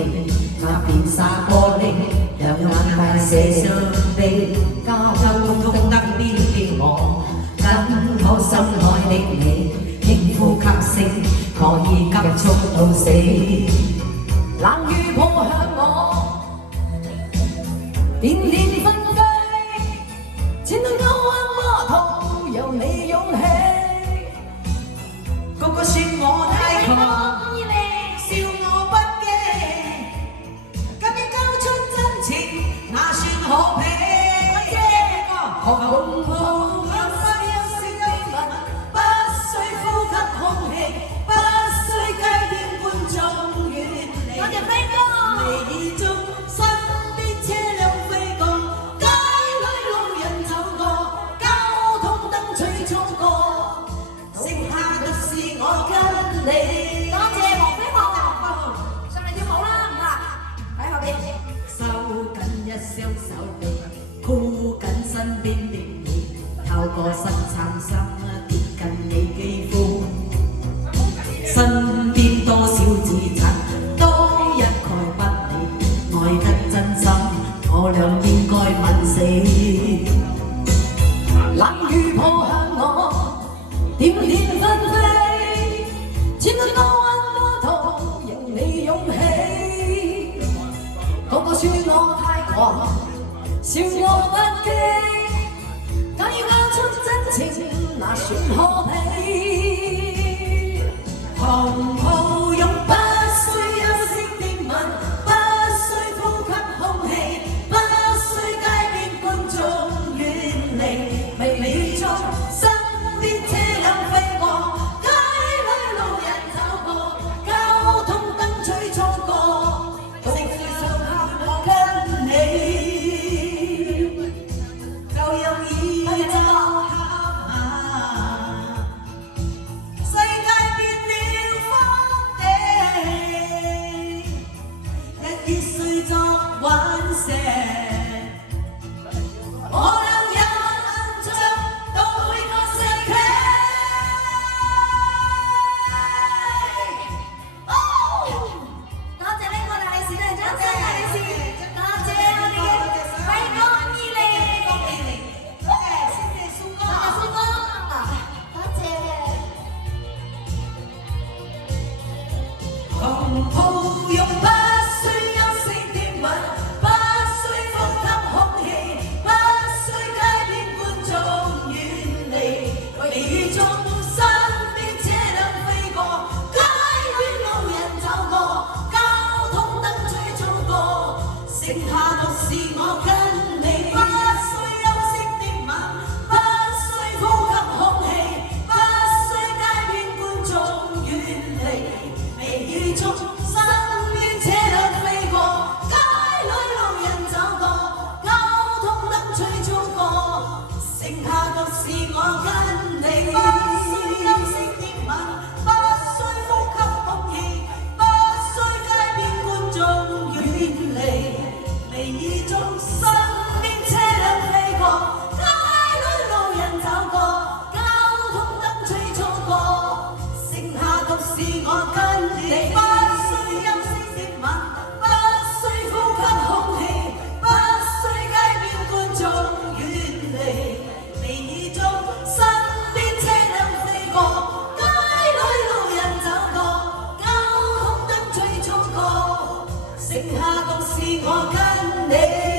靈，那邊灑過靈，讓眼大射上地，交通燈邊的我，緊抱心愛的你，輕呼吸聲可以急速到死，冷雨撲向我，點點紛飛，前路幽暗魔途，有你勇氣，個個說我太狂。可比紅袍有聲的吻，不需呼吸空氣，不需街邊觀眾遠離。微中身邊車輛飛過，街裏路人走過，交通燈吹衝過，剩下的是我跟你。多謝黃飛鴻，上嚟跳舞啦，唔怕，喺後邊。收緊一雙手臂，箍緊身邊的你，透過深杉心貼近你肌膚，身邊多少自殘都一概不理，愛得真心，我倆應該問死。冷雨撲向我，點點紛飛，前路多彎多途，仍你勇氣。個個說我太狂，笑我不羈，假如交出真情，那算可比。紅袍用不需休息的吻，不需呼吸空氣，不需街邊觀眾遠離，微微中身邊車輛飛過，街裏路人走過，交通燈吹衝過。紅袍用不需休息的吻，不需呼吸空氣，不需街邊觀眾遠離，微雨中身邊車輛飛過，街裏路人走過，交通燈吹衝過，剩下獨是我跟你。不需休息的吻，不需呼吸空氣，不需街邊觀眾遠離，微雨中身邊車輛飛過，街裏路人走過，交通燈吹衝過，剩下獨是我跟你。不需休息的吻，不需呼吸空氣，不需街邊觀眾遠離，微雨中身邊車輛飛過，街裏路人走過，交通燈吹衝過，剩下獨是我跟你。剩下獨是我跟你。